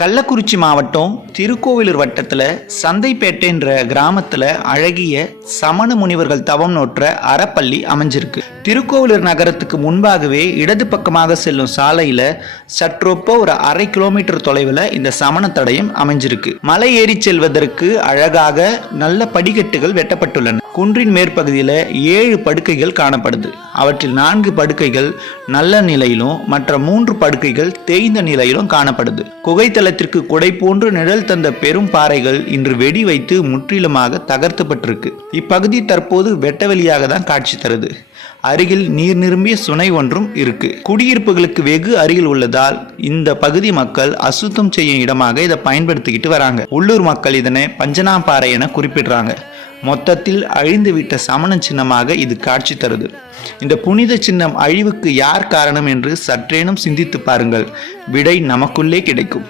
கள்ளக்குறிச்சி மாவட்டம் திருக்கோவிலூர் வட்டத்தில் சந்தைப்பேட்டைன்ற கிராமத்தில் அழகிய சமண முனிவர்கள் தவம் நோற்ற அறப்பள்ளி அமைஞ்சிருக்கு. திருக்கோவிலூர் நகரத்துக்கு முன்பாகவே இடது பக்கமாக செல்லும் சாலையில் சற்றொப்ப ஒரு அரை கிலோமீட்டர் தொலைவில் இந்த சமண தடயம் அமைஞ்சிருக்கு. மலை ஏறி செல்வதற்கு அழகாக நல்ல படிக்கட்டுகள் வெட்டப்பட்டுள்ளன. குன்றின் மேற்பகுதியில் ஏழு படுக்கைகள் காணப்படுது. அவற்றில் நான்கு படுக்கைகள் நல்ல நிலையிலும் மற்ற மூன்று படுக்கைகள் தேய்ந்த நிலையிலும் காணப்படுது. குகைத்தளத்திற்கு குடை போன்று நிழல் தந்த பெரும் பாறைகள் இன்று வெடி வைத்து முற்றிலுமாக தகர்த்தப்பட்டிருக்கு. இப்பகுதி தற்போது வெட்டவெளியாக தான் காட்சி தருது. அருகில் நீர் நிரம்பிய சுனை ஒன்றும் இருக்கு. குடியிருப்புகளுக்கு வெகு அருகில் உள்ளதால் இந்த பகுதி மக்கள் அசுத்தம் செய்யும் இடமாக இதை பயன்படுத்திக்கிட்டு வராங்க. உள்ளூர் மக்கள் இதனை பஞ்சனாம்பாறை என குறிப்பிடுறாங்க. மொத்தத்தில் அழிந்துவிட்ட சமண சின்னமாக இது காட்சி தருது. இந்த புனித சின்னம் அழிவுக்கு யார் காரணம் என்று சற்றேனும் சிந்தித்து பாருங்கள். விடை நமக்குள்ளே கிடைக்கும்.